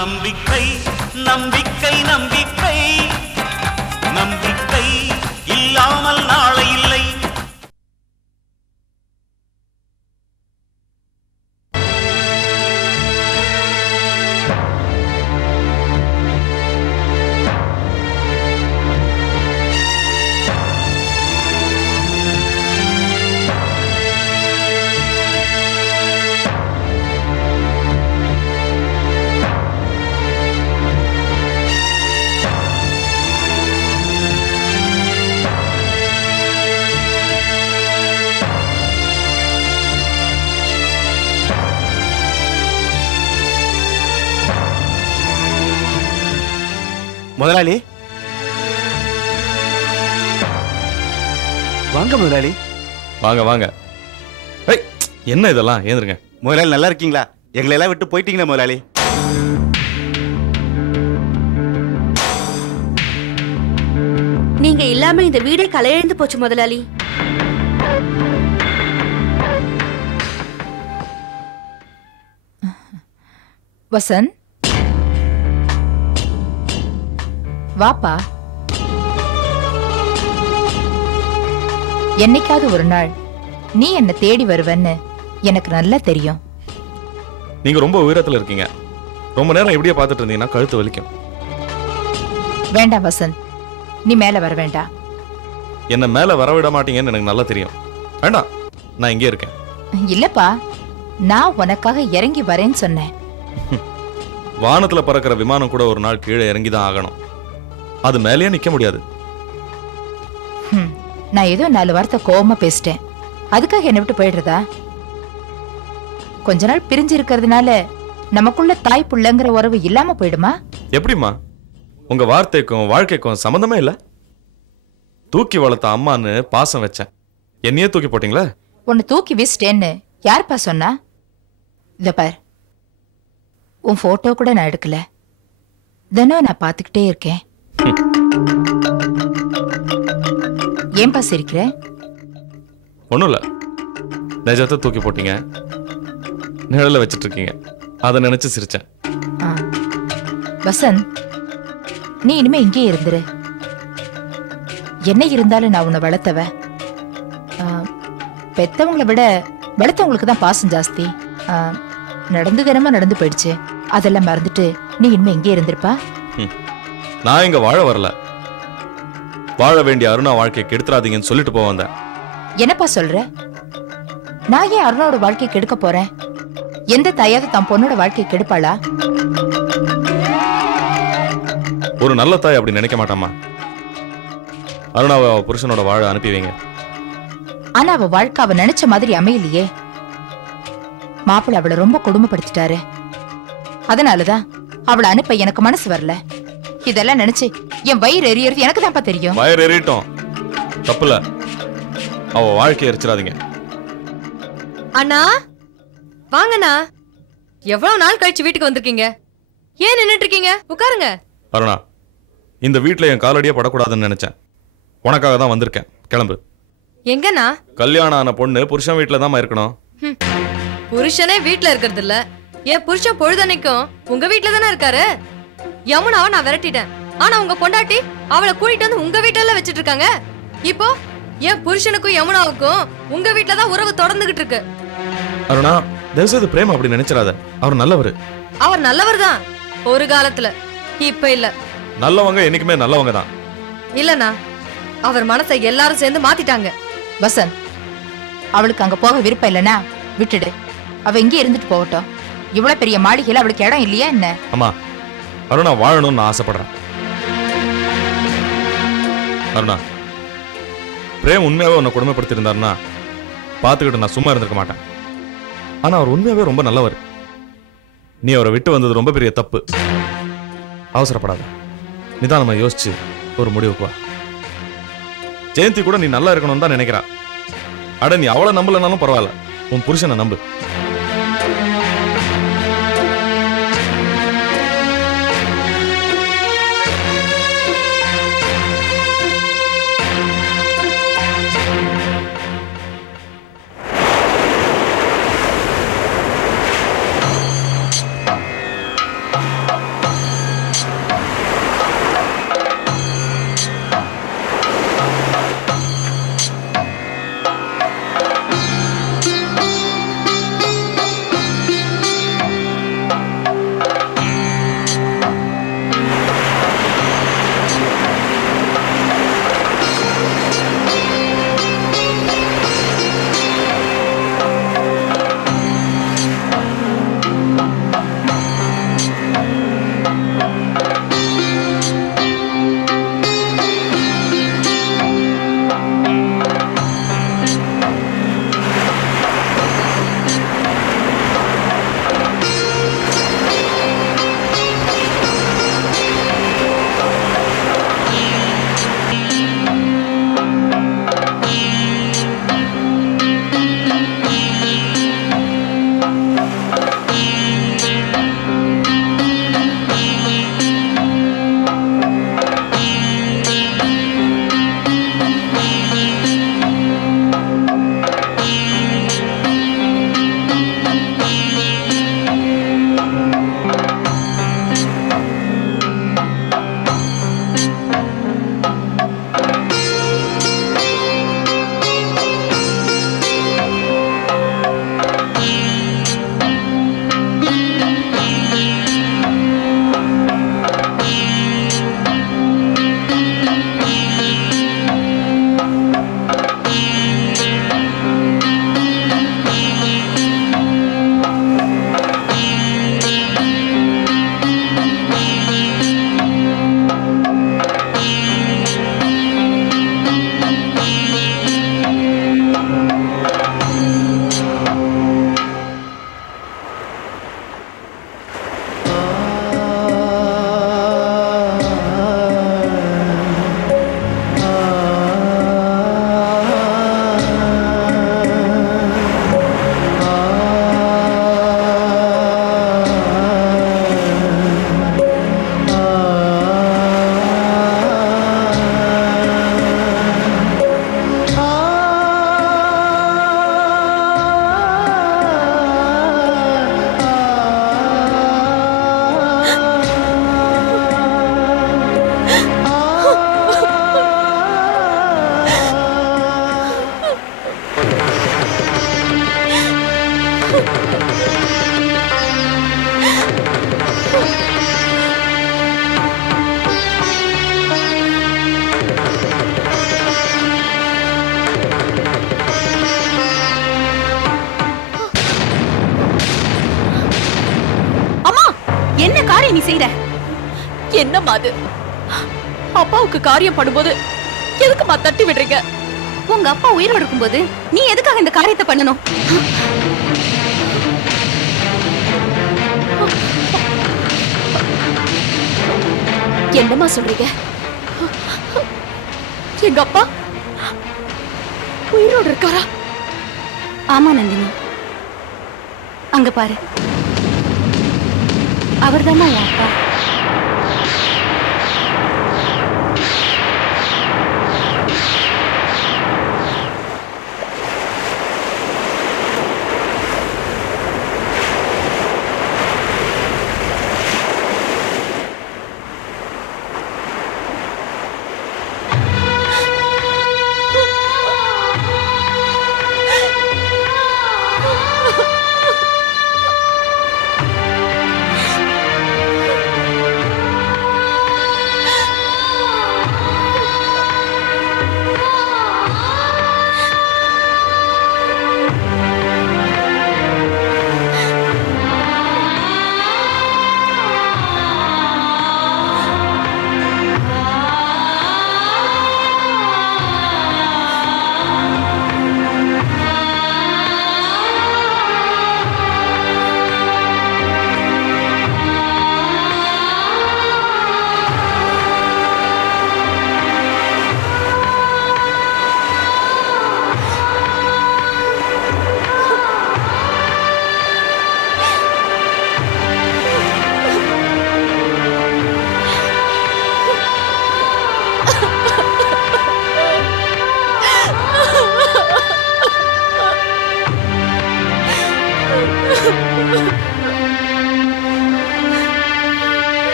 நம்பிக்கை நம்பிக்கை நம்பிக்கை நம்பிக்கை இல்லாமல் நாளை இல்லை. முதலாளி வாங்க முதலாளி. வாங்க வாங்க. என்ன இதெல்லாம் ஏந்துருங்க. முதலாளி நல்லா இருக்கீங்களா? எங்களை எல்லாம் விட்டு போயிட்டீங்களா முதலாளி? நீங்க இல்லாம இந்த வீடே கலையெழுந்து போச்சு முதலாளி. வசந்த் வாப்பா. என்னைக்காவது ஒரு நாள் நீ என்ன தேடி வருவன்னு எனக்கு நல்லா தெரியும். நீங்க ரொம்ப உயரத்துல இருக்கீங்க. ரொம்ப நேரம் இப்படியே பார்த்துட்டு இருந்தீங்கன்னா கழுத்து வலிக்கும். வேண்டாம் வசந்த், நீ மேல வர வேண்டாம். என்ன மேல வரவிட மாட்டீங்கன்னு எனக்கு நல்லா தெரியும். வேண்டாம், நான் இங்கே இருக்கேன். இல்லப்பா, நான் உனக்காக இறங்கி வரேன்னு சொன்னேன். வானத்துல பறக்கிற விமானம் கூட ஒரு நாள் கீழே இறங்கிதான் ஆகணும். அது மேலேயே நிக்க முடியாது. நான் ஏதோ 4 வார்த்தை கோவமா பேசிட்டேன், அதுக்காக என்ன விட்டு போயிடுறதா? கொஞ்ச நாள் பிரிஞ்சு இருக்கிறதுனால நமக்குள்ள தாய் புள்ளங்கிற உறவு இல்லாம போயிடுமா? எப்படிமா? உங்க வார்த்தைக்கும் வாழ்க்கைக்கும் சம்பந்தமே இல்ல. தூக்கி வளர்த்த அம்மான்னு பாசம் வச்சேன், என்னையே தூக்கி போட்டீங்களா? உன்னை தூக்கி வீசிட்டேன்னு யார்ப்பா சொன்னா? இத பார், உன் போட்டோ கூட நான் எடுக்கல, தினம் நான் பாத்துக்கிட்டே இருக்கேன். ஏன்பா சிரிக்கிற? ஒண்ணும் இல்ல, நிஜத்தை தூக்கி போட்டீங்க, நிழல வச்சிட்டு இருக்கீங்க, அதை நினைச்சு சிரிச்சேன். வசந்த், நீ இனிமே இங்கே இருந்துரு. என்ன இருந்தாலும் நான் உன்னை வளர்த்தவ. பெத்தவங்களை விட வளர்த்தவங்களுக்கு தான் பாசம் ஜாஸ்தி. நடந்து தினமா நடந்து போயிடுச்சு, அதெல்லாம் மறந்துட்டு நீ இனிமே இங்கே இருந்திருப்பா. நான் இங்க வாழ வரல, வாழ வேண்டிய அருணா வாழ்க்கையை கெடுத்துறாதீங்கன்னு சொல்லிட்டு போக வந்தேன். என்னப்பா சொல்ற? நான் ஏன் அருணாவோட வாழ்க்கையை கெடுக்க போறேன்? எந்த தாயாவது தன் பொண்ணோட வாழ்க்கையை கெடுப்பாளா? ஒரு நல்ல தாய் அப்படி நினைக்க மாட்டாமா. அருணாவை அவ புருஷனோட வாழ அனுப்பி வைங்க. ஆனா அவ வாழ்க்கை அவ நினைச்ச மாதிரி அமையலையே. மாப்பிள்ளை அவளை ரொம்ப கொடுமைப்படுத்திட்டாரு. அதனாலதான் அவளை அனுப்ப எனக்கு மனசு வரல. இதெல்லாம் நினைச்சு என் வயிறு எரியறது எனக்கு தான்ப்பா தெரியும். வயிறு எரியட்டும், தப்புல. அவ வாழ்க்கையை எரிச்சிடாதீங்க. அண்ணா வாங்கண்ணா, எவ்வளவு நாள் கழிச்சு வீட்டுக்கு வந்திருக்கீங்க? ஏன் நின்னுட்டு இருக்கீங்க? உட்காருங்க. அருணா, இந்த வீட்டுல என் காலடியே படக்கூடாதுன்னு நினைச்சேன். உனக்காக தான் வந்திருக்கேன், கிளம்பு. எங்கண்ணா? கல்யாணம் ஆன பொண்ணு புருஷன் வீட்டுல தான் இருக்கணும். புருஷனே வீட்டுல இருக்கிறது இல்ல, என் புருஷன் பொழுதன்னைக்கும் உங்க வீட்டுல தானே இருக்காரு. யமுனாவை நான் விரட்டிட்டேன், ஆனா உங்க பொண்டாட்டி அவளை கூட்டிட்டு வந்து உங்க வீட்டுல வச்சிட்டு இருக்காங்க. இப்போ என் புருஷனுக்கும் யமுனாவுக்கும் உங்க வீட்டுல தான் உறவு தொடர்ந்துகிட்டு இருக்கு. அருணா, தயவுசெய்து பிரேம் அப்படி நினைச்சிடாத. அவர் நல்லவர். அவர் நல்லவர் தான் ஒரு காலத்துல, இப்ப இல்ல. நல்லவங்க என்னைக்குமே நல்லவங்க தான். இல்லண்ணா, அவர் மனசை எல்லாரும் சேர்ந்து மாத்திட்டாங்க. வசந்த், அவளுக்கு அங்க போக விருப்பம் இல்லனா விட்டுடு. அவ இங்கே இருந்துட்டு போகட்டும். இவ்வளவு பெரிய மாளிகையில அவளுக்கு இடம் இல்லையா என்ன? அம்மா, அருணா வாழணும்னு நான் ஆசைப்படுறேன். அருணா, பிரேம் உண்மையாவே உன்னை கொடுமைப்படுத்திருந்தாருன்னா பார்த்துக்கிட்டு நான் சும்மா இருந்திருக்க மாட்டேன். ஆனா அவர் உண்மையாவே ரொம்ப நல்லவர். நீ அவரை விட்டு வந்தது ரொம்ப பெரிய தப்பு. அவசரப்படாத, நிதானமா யோசிச்சு ஒரு முடிவுக்கு வா. ஜெயந்தி கூட நீ நல்லா இருக்கணும்னு தான் நினைக்கிறா. அட, நீ அவளை நம்பலனாலும் பரவாயில்ல, உன் புருஷனை நம்பு. செய்யற. என்னம்மா அது? அப்பாவுக்கு காரியம் பண்ணும்போது எதுக்குமா தட்டி விடுறீங்க? உங்க அப்பா உயிரோடு இருக்கும்போது நீ எதுக்காக இந்த காரியத்தை பண்ணணும்? என்னம்மா சொல்றீங்க? எங்க அப்பா உயிரோடு இருக்காரா? ஆமா நந்தினி, அங்க பாரு, அவர்தாம்மா உன் அப்பா.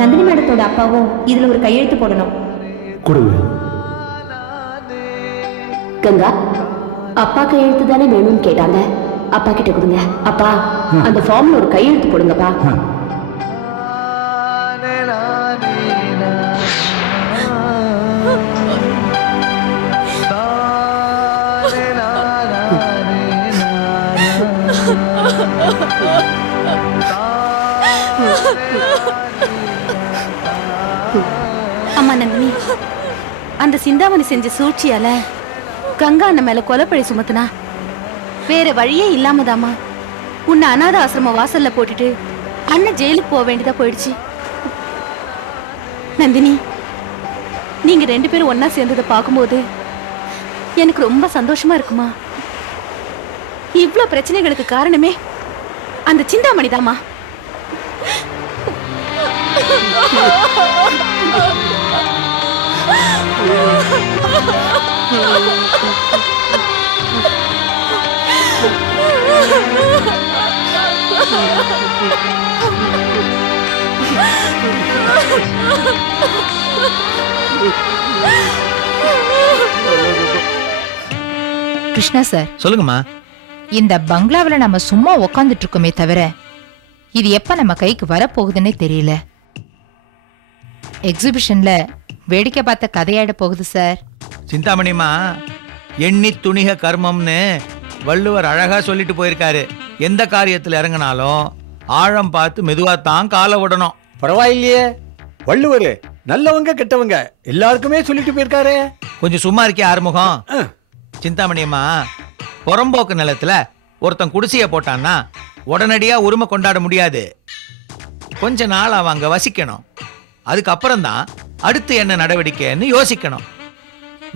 நந்தினி மேடத்தோட அப்பாவும் இதுல ஒரு கையெழுத்து போடணும். கொடுங்க. கங்கா, அப்பா கையெழுத்து தானே வேணும்னு கேட்டாங்க. அப்பா கிட்ட கொடுங்க. அப்பா, அந்த ஃபார்ம்ல ஒரு கையெழுத்து போடுங்கப்பா. அம்மா நந்தினி, அந்த சிந்தாமணி செஞ்ச சூழ்ச்சியால கங்கா அண்ணன் மேல கொலைப்பழி சுமத்துனா வேற வழியே இல்லாமதாமா உன்னை அநாத ஆசிரம வாசல்ல போட்டுட்டு அண்ணன் ஜெயிலுக்கு போக வேண்டியதா போயிடுச்சு. நந்தினி, நீங்க 2 பேரும் ஒன்னா சேர்ந்ததை பார்க்கும்போது எனக்கு ரொம்ப சந்தோஷமா இருக்குமா. இவ்ளோ பிரச்சனைகளுக்கு காரணமே அந்த சிந்தாமணி தாமா. கிருஷ்ணா சார், சொல்லுங்கம்மா. இந்த பங்களாவில நம்ம சும்மா உக்காந்துட்டு இருக்கோமே தவிர இது எப்ப நம்ம கைக்கு வரப்போகுதுன்னே தெரியல. எக்ஸிபிஷன்ல வேடிக்கை பார்த்த கதையாயிட போகுது சார். சிந்தாமணிமா, எண்ணி துணிக கர்மம்னு வள்ளுவர் அழகா சொல்லிட்டு போயிருக்காரு. எந்த காரியத்துல இறங்கினாலும் ஆழம் பார்த்து மெதுவா தான் காலை விடணும். பரவாயில்லையே, வள்ளுவர் நல்லவங்க கெட்டவங்க எல்லாருக்குமே சொல்லிட்டு போயிருக்காரு. கொஞ்சம் சும்மா இருக்கே ஆறுமுகம். சிந்தாமணியம்மா, புறம்போக்கு நிலத்துல ஒருத்தன் குடிசைய போட்டான்னா உடனடியா உரிமை கொண்டாட முடியாது. கொஞ்ச நாள் அவங்க வசிக்கணும். அதுக்கப்புறம் தான் அடுத்து என்ன நடவடிக்கைன்னு யோசிக்கணும்.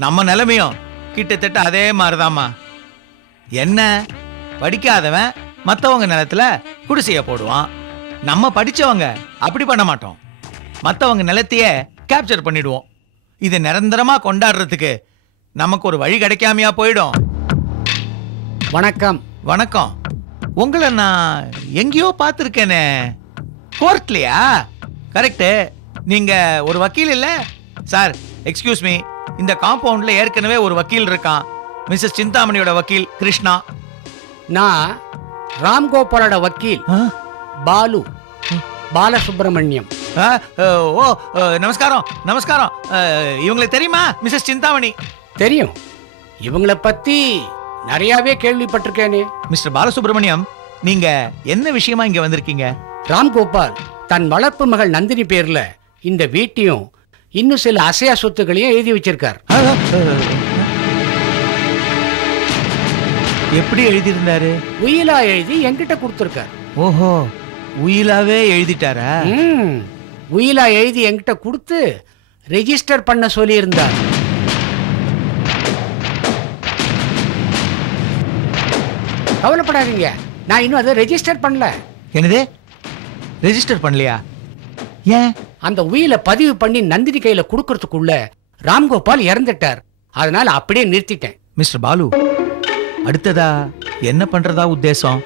நம்ம நிலைமையும் கிட்டத்தட்ட அதே மாதிரிதாம்மா. என்ன, படிக்காதவன் மற்றவங்க நிலத்துல குடிசைய போடுவான். நம்ம படிச்சவங்க அப்படி பண்ண மாட்டோம். மற்றவங்க நிலத்தையே கேப்சர் பண்ணிடுவோம். இதை நிரந்தரமா கொண்டாடுறதுக்கு நமக்கு ஒரு வழி கிடைக்காமையா போயிடும். வணக்கம். வணக்கம். உங்களை நான் எங்கேயோ பார்த்துருக்கேனே. கோர்ட்லையா? கரெக்டு. நீங்க ஒரு வக்கீல் இல்ல சார்? எக்ஸ்கியூஸ் மீ, இந்த காம்பவுண்ட்ல ஏற்கனவே ஒரு வக்கீல் இருக்கான். மிஸ்ஸஸ் சிந்தாமணியோட வக்கீல் கிருஷ்ணா. நான் ராம்கோபாலோட வக்கீல் பாலு, பாலசுப்ரமணியம். ஓ, நமஸ்காரம் நமஸ்காரம். இவங்களை தெரியுமா மிஸ்ஸஸ் சிந்தாமணி? தெரியும். இவங்கள பத்தி நிறையவே கேள்விப்பட்டிருக்கேனே. மிஸ்டர் பாலசுப்ரமணியம், நீங்க என்ன விஷயமா இங்க வந்திருக்கீங்க? ராம்கோபால் தன் வளர்ப்பு மகள் நந்தினி பேர்ல இந்த வீட்டையும் இன்னும் சில அசையா சொத்துக்களையும் எழுதி வச்சிருக்கார். எப்படி எழுதியிருந்தாரு? உயிலா எழுதி என்கிட்ட கொடுத்திருக்கார். ஓஹோ, உயிலாவே எழுதிட்டாரா? உயிலா எழுதி என்கிட்ட கொடுத்து ரெஜிஸ்டர் பண்ண சொல்லி இருந்தார். கவலைப்படாதீங்க, நான் இன்னும் அதை ரெஜிஸ்டர் பண்ணல. என்னது, ரெஜிஸ்டர் பண்ணலையா? ஏன்? அந்த உயில பதிவு பண்ணி நந்தினி கையில கொடுக்கறதுக்குள்ள ராம்கோபால் இறந்துட்டார். அதனால அப்படியே நிறுத்திட்டேன். மிஸ்டர் பாலு, அடுத்ததா என்ன பண்றதா உத்தேசம்?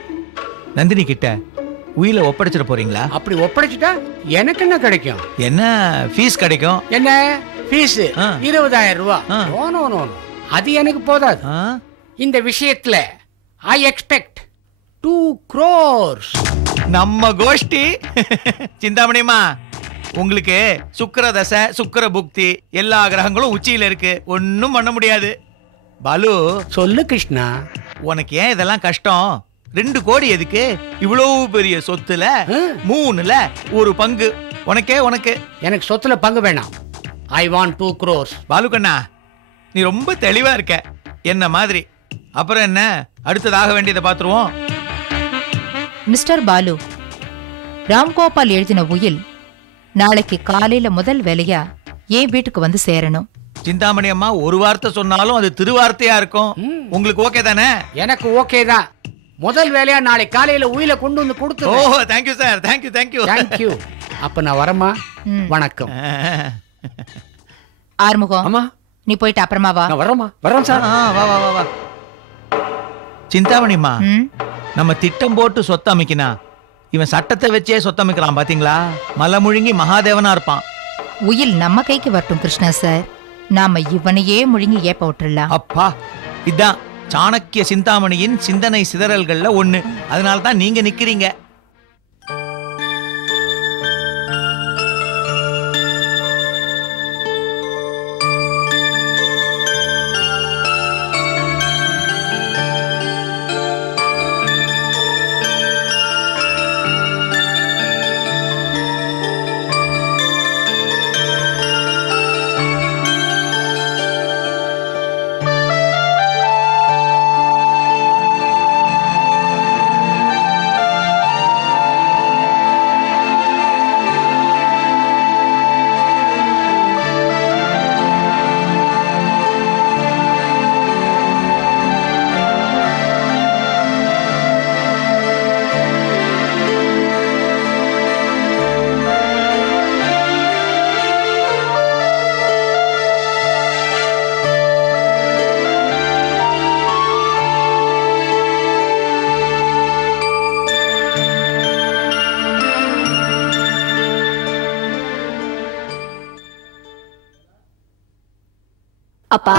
நந்தினி கிட்ட உயில ஒப்படைச்சிட போறீங்களா? அப்படி ஒப்படைச்சிட்டா எனக்கு என்ன கிடைக்கும்? என்ன ஃபீஸ் கிடைக்கும்? என்ன ஃபீஸ்? 20,000 ரூபாய். நோ நோ நோ, அது எனக்கு போதாது. இந்த விஷயத்துல ஐ எக்ஸ்பெக்ட் 2 crores. நம்ம கோஷ்டி சிந்தாமணிமா, உங்களுக்கு சுக்கிர தசை, சுக்கிர புக்தி, எல்லா கிரகங்களும் உச்சியில இருக்கு, ஒன்னும் பண்ண முடியாது. பாலு, சொல்லு கிருஷ்ணா, உனக்கு ஏன் இதெல்லாம் கஷ்டம்? 2 கோடி எதுக்கு? இவ்வளவு பெரிய சொத்துல 3ல ஒரு பங்கு உனக்கு. எனக்கு சொத்துல பங்கு வேணாம். I want 2 crores. பாலு கண்ணா, நீ ரொம்ப தெளிவா இருக்க, என்ன மாதிரி. அப்புறம் என்ன, அடுத்ததாக வேண்டியதை பாத்துருவோம். மிஸ்டர் பாலு, ராம்கோபால் எழுதின உயில் நாளைக்கு காலையில முதல் வேலையா என் வீட்டுக்கு வந்து சேரணும். சிந்தாமணி அம்மா ஒரு வார்த்தை சொன்னாலும் அது திருவார்த்தையா இருக்கும். உங்களுக்கு ஓகே தானே? எனக்கு ஓகே தான். முதல் வேலையா நாளை காலையில உயில கொண்டு வந்து கொடுத்து. ஓ, thank you sir, thank you thank you thank you. அப்ப நான் வரமா? வணக்கம். ஆறுமுகம், அம்மா நீ போயிட்டு அப்புறமா வா. நான் வரேன் சார். வா வா வா வா. சிந்தாமணிமா, நம்ம திட்டம் போட்டு சொத்து அமைக்கினா இவன் சட்டத்தை வச்சே சொத்து அமைக்கிறான் பாத்தீங்களா? மலை முழுங்கி மகாதேவனா இருப்பான். உயில் நம்ம கைக்கு வரட்டும் கிருஷ்ணா சார், நாம இவனையே முழுங்கி ஏப்ப விட்டுறலாம். அப்பா, இதான் சாணக்கிய சிந்தாமணியின் சிந்தனை சிதறல்கள்ல ஒண்ணு. அதனால தான் நீங்க நிக்கிறீங்க. அப்பா